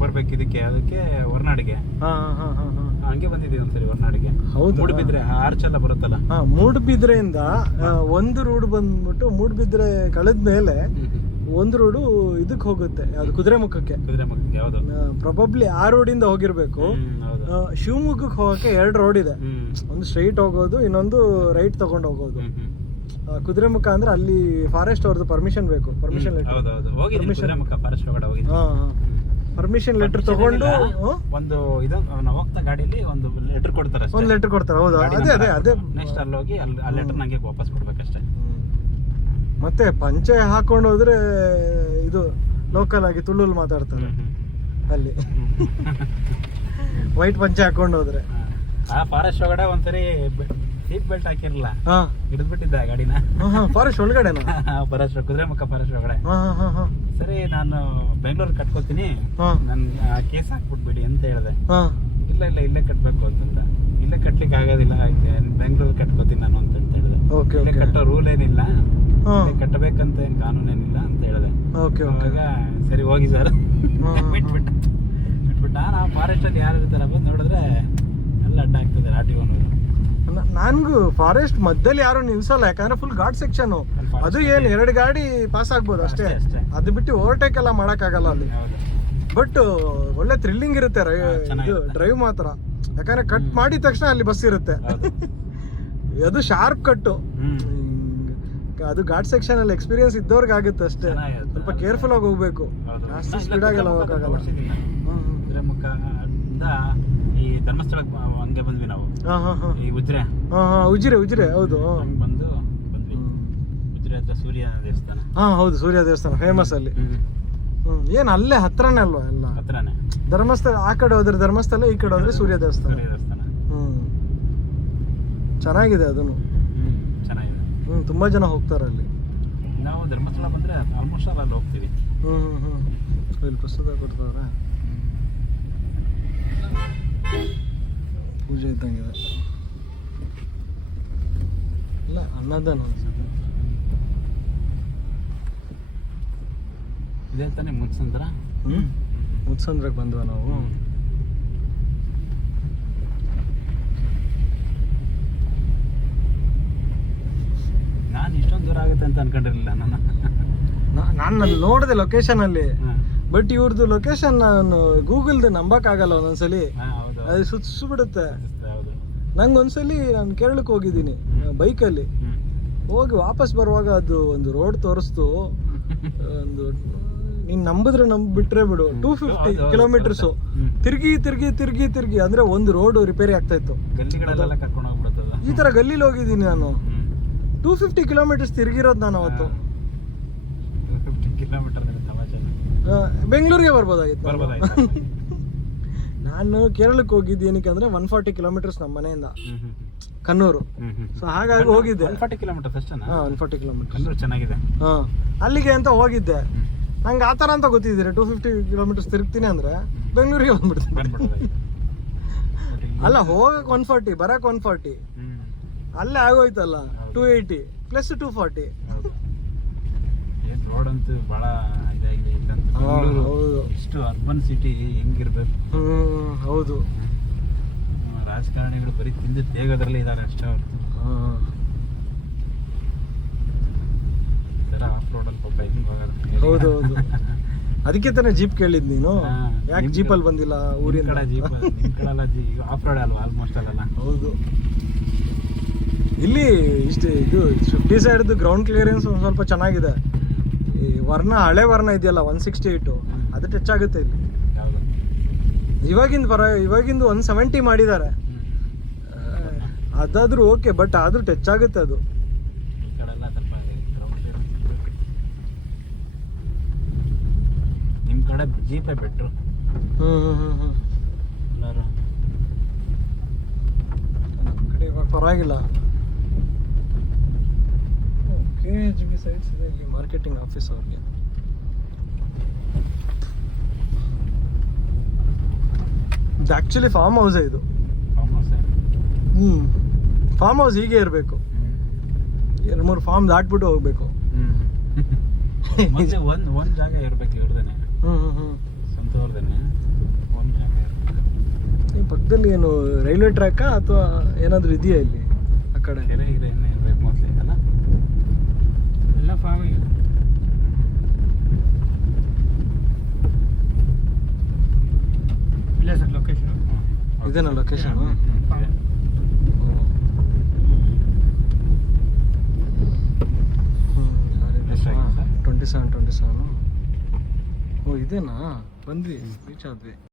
ಬರ್ಬೇಕು ಇದಕ್ಕೆ, ಅದಕ್ಕೆ ಹೊರನಾಡಿಗೆ ಹಂಗೆ ಬಂದಿದ್ದೀವಿ ಒಂದ್ಸರಿ ಹೊರನಾಡಿಗೆ. ಹೌದು, ಮೂಡುಬಿದ್ರೆ ಆರ್ಚ್ ಎಲ್ಲ ಬರುತ್ತಲ್ಲ. ಮೂಡುಬಿದ್ರೆಯಿಂದ ಒಂದು ರೋಡ್ ಬಂದ್ಬಿಟ್ಟು ಮೂಡುಬಿದ್ರೆ ಕಳೆದ ಮೇಲೆ ಒಂದು ರೋಡು ಇದಕ್ಕೆ ಹೋಗುತ್ತೆ, ಅದು ಕುದುರೆಮುಖಕ್ಕೆ. ಯಾವ್ದು ಪ್ರಾಬಬ್ಲಿ ಆ ರೋಡಿಂದ ಹೋಗಿರ್ಬೇಕು. ಶಿವಮೊಗ್ಗಕ್ಕೆ ಹೋಗಕ್ಕೆ 2 ರೋಡ್ ಇದೆ, ಒಂದು ಸ್ಟ್ರೈಟ್ ಹೋಗೋದು, ಇನ್ನೊಂದು ರೈಟ್ ತಗೊಂಡು ಹೋಗೋದು. ಕುದುರೆಮುಖ ಅಂದ್ರೆ ಅಲ್ಲಿ ಫಾರೆಸ್ಟ್ ಅವ್ರದ್ದು ಪರ್ಮಿಷನ್ ಬೇಕು, ಪರ್ಮಿಷನ್ ಲೆಟರ್ ತಗೊಂಡು ಒಂದು ಇದು ನಾವು ಹೋಗ್ತಾ ಗಾಡಿಯಲ್ಲಿ ಒಂದು ಲೆಟರ್ ಕೊಡ್ತಾರೆ. ಒಂದು ಲೆಟರ್ ಕೊಡ್ತಾರೆ. ಹೌದಾ, ಅದೇ ನೆಕ್ಸ್ಟ್ ಅಲ್ಲಿ ಹೋಗಿ ಆ ಲೆಟರ್ ನಂಗೆ ವಾಪಸ್ ಕೊಡ್ಬೇಕಷ್ಟೇ. ಮತ್ತೆ ಪಂಚೆ ಹಾಕೊಂಡು ಹೋದ್ರೆ ಇದು ಲೋಕಲ್ ಆಗಿ ತುಳುಲ್ ಮಾತಾಡ್ತಾರೆ ಅಲ್ಲಿ. ವೈಟ್ ಪಂಚೆ ಹಾಕೊಂಡು ಹೋದ್ರೆ ಆ ಫಾರೆಸ್ಟ್ ಒಳಗಡೆ ಒಂದ್ಸರಿ ಸೀಟ್ ಬೆಲ್ಟ್ ಹಾಕಿರಲ್ಲ, ಹಿಡಿದ್ಬಿಟ್ಟಿದ್ದೆ ಗಾಡಿನ. ಫಾರೆಸ್ಟ್ ಒಳಗಡೆನಾ? ಫಾರೆಸ್ಟ್ ಕುದುರೆಮುಖ ಫಾರೆಸ್ಟ್ ಒಳಗಡೆ. ಸರಿ ನಾನು ಬೆಂಗಳೂರು ಕಟ್ಕೋತೀನಿ, ನನ್ ಕೇಸ್ ಹಾಕ್ಬಿಟ್ಬಿಡಿ ಅಂತ ಹೇಳಿದೆ. ಇಲ್ಲ ಇಲ್ಲ ಇಲ್ಲೇ ಕಟ್ಬೇಕು ಅಂತಂದ. ಇಲ್ಲೇ ಕಟ್ಲಿಕ್ಕೆ ಆಗೋದಿಲ್ಲ, ಬೆಂಗಳೂರು ಕಟ್ಕೋತೀನಿ ನಾನು ಅಂತ ಹೇಳಿದೆ. ಇಲ್ಲೇ ಕಟ್ಟೋ ರೂಲ್ ಏನಿಲ್ಲ, ಕಟ್ಟಬೇಕಂತ ಏನ್ ಕಾನೂನೇನಿಲ್ಲ ಅಂತ ಹೇಳಿದೆ. ಅವಾಗ ಸರಿ ಹೋಗಿ ಸರ್ ಬಿಟ್ಬಿಟ್ಟ. ನಾ ಫಾರೆಸ್ಟ್ ಅಲ್ಲಿ ಯಾರು ಇರ್ತಾರ ಬಂದು ನೋಡಿದ್ರೆ ಎಲ್ಲ ಅಡ್ಡ ಆಗ್ತದೆ ಆಟಿವನು. ನನ್ಗೂ ಫಾರೆಸ್ಟ್ ಮಧ್ಯದಲ್ಲಿ ಯಾರು ನಿಲ್ಸಲ್ಲ, ಯಾಕಂದ್ರೆ ಫುಲ್ ಘಾಟ್ ಸೆಕ್ಷನ್. ಅದು ಏನ್ 2 ಗಾಡಿ ಪಾಸ್ ಆಗ್ಬೋದು ಅಷ್ಟೇ, ಅದು ಬಿಟ್ಟು ಓವರ್ಟೇಕ್ ಎಲ್ಲ ಮಾಡಕ್ ಆಗಲ್ಲ ಅಲ್ಲಿ. ಬಟ್ ಒಳ್ಳೆ ಥ್ರಿಲ್ಲಿಂಗ್ ಇರುತ್ತೆ ಡ್ರೈವ್ ಮಾತ್ರ, ಯಾಕಂದ್ರೆ ಕಟ್ ಮಾಡಿದ ತಕ್ಷಣ ಅಲ್ಲಿ ಬಸ್ ಇರುತ್ತೆ. ಅದು ಶಾರ್ಪ್ ಕಟ್ಟು, ಅದು ಘಾಟ್ ಸೆಕ್ಷನ್ ಅಲ್ಲಿ ಎಕ್ಸ್ಪೀರಿಯನ್ಸ್ ಇದ್ದವ್ರಿಗೆ ಆಗುತ್ತೆ ಅಷ್ಟೇ. ಸ್ವಲ್ಪ ಕೇರ್ಫುಲ್ ಆಗಿ ಹೋಗ್ಬೇಕು, ಜಾಸ್ತಿ ಸ್ಪೀಡ್ ಆಗೆಲ್ಲ ಹೋಗಕ್ಕಾಗಲ್ಲ. ಈ ಧರ್ಮಸ್ಥಳಕ್ಕೆ ಹಂಗೆ ಬಂದ್ವಿ ನಾವು. ಈ ಉಜಿರೆ ಹೌದು, ಬಂದು ಬಂದ್ವಿ. ಉಜಿರೆ ಹತ್ರ ಸೂರ್ಯ ದೇವಸ್ಥಾನ. ಹೌದು, ಸೂರ್ಯ ದೇವಸ್ಥಾನ ಫೇಮಸ್ ಅಲ್ಲಿ. ಏನ್ ಅಲ್ಲೇ ಹತ್ರನೇ ಅಲ್ವಾ? ಎಲ್ಲ ಹತ್ರನೇ. ಧರ್ಮಸ್ಥಳ ಆ ಕಡೆ ಹೋದ್ರೆ ಧರ್ಮಸ್ಥಳ, ಈ ಕಡೆ ಹೋದ್ರೆ ಸೂರ್ಯ ದೇವಸ್ಥಾನ. ಚೆನ್ನಾಗಿದೆ ಅದನ್ನು. ಚೆನ್ನಾಗಿದೆ. ತುಂಬಾ ಜನ ಹೋಗ್ತಾರೆ ಅಲ್ಲಿ. ನಾವು ಧರ್ಮಸ್ಥಳ ಬಂದ್ರೆ ಆಲ್ಮೋಸ್ಟ್ ಅಲ್ಲಿ ಹೋಗ್ತೀವಿ. ಇಲ್ಲಿ ಪ್ರಸಾದ ಕೊಡ್ತಾರ, ಪೂಜೆ ಇದ್ದಂಗಿದೆ. ಇಲ್ಲ ಅನ್ನದಾನ ಇದೆ ತಾನೆ. ಮುತ್ಸಂದ್ರ. ಮುತ್ಸಂದ್ರಕ್ಕೆ ಬಂದ್ವ ನಾವು. ನಾನು ಇಷ್ಟೊಂದು ದೂರ ಆಗುತ್ತೆ ಅಂತ ಅನ್ಕೊಂಡಿರ್ಲಿಲ್ಲ. ನಾನು ನೋಡಿದೆ ಲೊಕೇಶನ್ ಅಲ್ಲಿ, ಬಟ್ ಇವ್ರದ್ದು ಲೊಕೇಶನ್ ನಾನು ಗೂಗಲ್ದು ನಂಬಕ್ ಆಗಲ್ಲ ಒಂದೊಂದ್ಸಲಿ, ಅದು ಸುತ್ತಿಸ್ಬಿಡುತ್ತೆ. ನಂಗೊಂದ್ಸಲಿ ನಾನು ಕೇರಳಕ್ಕೆ ಹೋಗಿದ್ದೀನಿ ಬೈಕಲ್ಲಿ, ಹೋಗಿ ವಾಪಸ್ ಬರುವಾಗ ಅದು ಒಂದು ರೋಡ್ ತೋರಿಸ್ತು. ಒಂದು ನೀನ್ ನಂಬಿದ್ರೆ ಬಿಟ್ರೆ ಬಿಡು, 250 ಕಿಲೋಮೀಟರ್ಸು ತಿರ್ಗಿ ತಿರ್ಗಿ ತಿರ್ಗಿ ತಿರ್ಗಿ ಅಂದ್ರೆ ಒಂದು ರೋಡ್ ರಿಪೇರಿ ಆಗ್ತಾ ಇತ್ತು. ಈ ತರ ಗಲ್ಲಿಲಿ ಹೋಗಿದ್ದೀನಿ ನಾನು. 250 ಕಿಲೋಮೀಟರ್ಸ್ ತಿರ್ಗಿರೋದು ನಾನು ಅವತ್ತು. ಬೆಂಗಳೂರಿಗೆ ಬರ್ಬೋದಾಗಿತ್ತು. ನಾನು ಕೇರಳಕ್ಕೆ ಹೋಗಿದ್ದು ಏನಕ್ಕೆ ಅಂದ್ರೆ 140 ಕಿಲೋಮೀಟರ್ಸ್ ನಮ್ಮ ಮನೆಯಿಂದ ಕಣ್ಣೂರು. ಸೊ ಹಾಗಾಗಿ ಹೋಗಿದ್ದೆ. 140 ಕಿಲೋಮೀಟರ್ಸ್ ಅಷ್ಟೇನಾ? 140 ಕಿಲೋಮೀಟರ್. ಕಣ್ಣೂರು ಚೆನ್ನಾಗಿದೆ. ಅಲ್ಲಿಗೆ ಅಂತ ಹೋಗಿದ್ದೆ. ನಂಗೆ ಆ ಥರ ಅಂತ ಗೊತ್ತಿದ್ದೀರಿ, 250 ಕಿಲೋಮೀಟರ್ಸ್ ತಿರುಗ್ತೀನಿ ಅಂದ್ರೆ ಬೆಂಗಳೂರಿಗೆ ಬಂದ್ಬಿಡ್ತೀನಿ. ಅಲ್ಲ, ಹೋಗಕ್ಕೆ 140, ಬರಕ್ಕೆ 140, ಅಲ್ಲೇ ಆಗೋಯ್ತಲ್ಲ 280 ಪ್ಲಸ್ 240. ರೋಡ್ ಅಂತೂ ಬಹಳ ಇದಾಗಿದೆ. ಇಷ್ಟು ಅರ್ಬನ್ ಸಿಟಿ ಹೆಂಗಿರ್ಬೇಕು. ಹೌದು, ರಾಜಕಾರಣಿಗಳು ಬರೀ ತಿಂದು ತೇಗೋದ್ರಲ್ಲೇ ಇದ್ದಾರೆ ಅಷ್ಟೇ ಹೊರತು ಆಫ್ ರೋಡಲ್ಲಿ ಪಾಪ ಹೆಂಗ್ ಹೋಗೋದು. ಹೌದು, ಅದಕ್ಕೆ ತಾನೇ ಜೀಪ್ ಕೇಳಿದ್ ನೀನು. ಯಾಕೆ ಜೀಪಲ್ಲಿ ಬಂದಿಲ್ಲ ಊರಿನ? ಜೀಪ್ ಆಫ್ ರೋಡ್ ಅಲ್ವಾ ಆಲ್ಮೋಸ್ಟ್ ಅಲ್ಲ. ಹೌದು, ಇಲ್ಲಿ ಇಷ್ಟು ಇದು 50 ಸೈಡ್ದು ಗ್ರೌಂಡ್ ಕ್ಲಿಯರೆನ್ಸ್ ಒಂದು ಸ್ವಲ್ಪ ಚೆನ್ನಾಗಿದೆ. ಈ ವರ್ಣ ಹಳೆ ವರ್ಣ ಇದೆಯಲ್ಲ 168, ಅದು ಟಚ್ ಆಗುತ್ತೆ ಇಲ್ಲಿ. ಇವಾಗಿಂದು 170 ಮಾಡಿದ್ದಾರೆ, ಅದಾದ್ರೂ ಓಕೆ, ಬಟ್ ಆದ್ರೂ ಟಚ್ ಆಗುತ್ತೆ ಅದು. ನಿಮ್ ಕಡೆ ಜೀಪೇ ಬೆಟ್ರು. ಇವಾಗ ಪರವಾಗಿಲ್ಲ. KHB ಸೈಟ್ಸ್ ಇದೆ ಇಲ್ಲಿ, ಮಾರ್ಕೆಟಿಂಗ್ ಆಫೀಸ್ ಅವ್ರಿಗೆ. ಇದು ಆಕ್ಚುಲಿ ಫಾರ್ಮ್ ಹೌಸ್ ಇದು. ಫಾರ್ಮ್ ಹೌಸ್ ಹೀಗೆ ಇರಬೇಕು, 2-3 ಫಾರ್ಮ್ ದಾಟ್ಬಿಟ್ಟು ಹೋಗ್ಬೇಕು. ಒಂದ್ ಜಾಗ ಇರ್ಬೇಕು ಇವ್ರದೇನೆ, ಸ್ವಂತವ್ರದೇನೆ. ಪಕ್ಕದಲ್ಲಿ ಏನು ರೈಲ್ವೆ ಟ್ರ್ಯಾಕಾ ಅಥವಾ ಏನಾದರೂ ಇದೆಯಾ ಇಲ್ಲಿ ಆ ಕಡೆ? ಕೆರೆ ಗಿರೆ ಇನ್ನೂ ಇರ್ಬೇಕು ಮೋಸ್ಟ್ಲಿ ಅಲ್ಲ, ಎಲ್ಲ ಫಾರ್ಮಿಂಗ್. ಇಲ್ಲ ಸರ್ ಲೊಕೇಶನ್ ಇದೇನಾ ಲೊಕೇಶನ್? ಎಷ್ಟಾಗಿದೆ ಸರ್? 27. ಓ ಇದೇನಾ, ಬಂದ್ವಿ, ರೀಚ್ ಆದ್ವಿ.